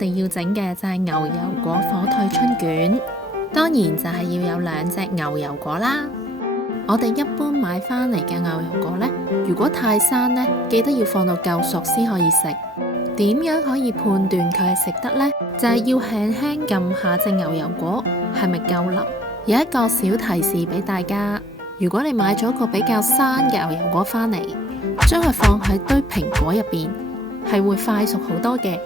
哋要整嘅就係牛油果火腿春卷，當然就係要有2隻牛油果啦。我哋一般買返嚟嘅牛油果呢，如果太生呢，記得要放到夠熟先可以食。點樣可以判斷佢係食得呢？就係要輕輕撳下隻牛油果係咪夠腍。有一個小提示俾大家，如果你買咗個比較生嘅牛油果返嚟，將佢放喺堆蘋果入邊，係會快熟好多嘅。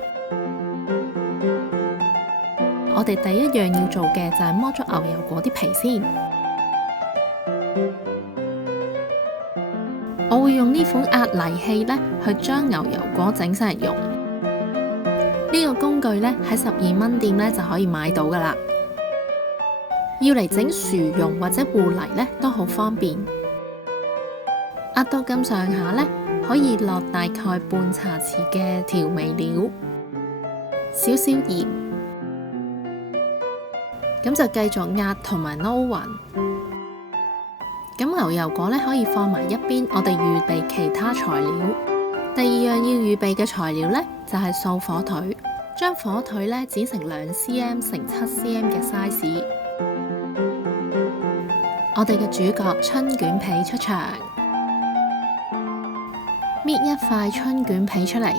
我哋第一樣要做嘅就係剝咗牛油果啲皮先。我會用呢款壓泥器呢，去將牛油果整成蓉。呢個工具呢，喺12蚊店呢就可以買到噶啦。要嚟整薯蓉或者芋泥呢，都好方便。壓到咁上下呢，可以落大概半茶匙嘅調味料，少少鹽，咁就繼續壓同埋撈勻。咁牛油果呢，可以放埋一邊，我哋預備其他材料。第二樣要預備嘅材料呢，就係素火腿。將火腿呢剪成2cm 乘7cm 嘅 size。我哋嘅主角春卷皮出場，搣一塊春卷皮出嚟，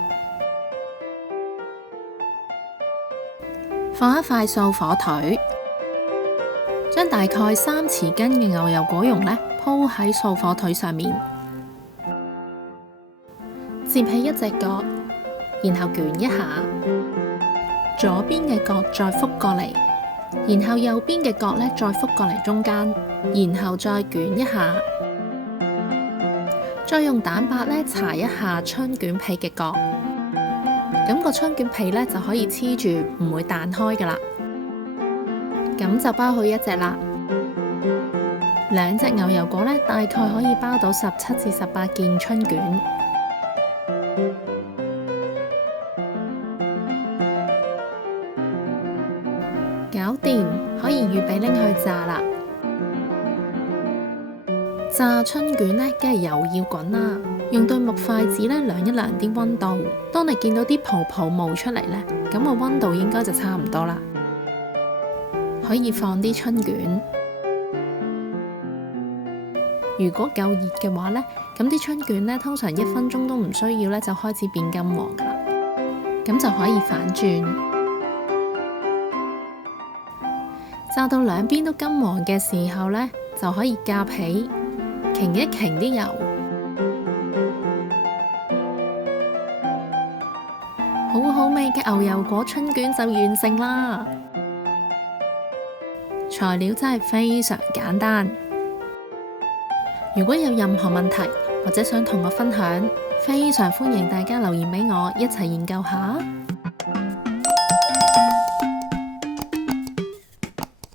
放一塊素火腿，將大概3匙羹嘅牛油果蓉呢鋪喺素火腿上面，折起一隻角，然後捲一下，左邊嘅角再覆過嚟，然後右邊嘅角呢再覆過嚟中間，然後再捲一下，再用蛋白呢搽一下春卷皮嘅角，咁個春卷皮呢就可以黐住，唔會彈開噶啦。咁就包好一隻啦。2隻牛油果呢，大概可以包到17至18件春卷。搞掂，可以預備拎去炸啦。炸春卷呢，梗係油要滾啦，用對木筷子呢量一量啲溫度。當你見到啲泡泡冒出嚟呢，咁個溫度應該就差唔多啦。可以放啲春卷。如果夠熱嘅話呢，咁啲春卷呢，通常1分鐘都唔需要呢，就開始變金黃噶啦。咁就可以反轉。炸到兩邊都金黃嘅時候呢，就可以夾起，擎一擎啲油，好好味嘅牛油果春卷就完成啦。材料真係非常簡單。如果有任何問題或者想同我分享，非常歡迎大家留言俾我，一齊研究下。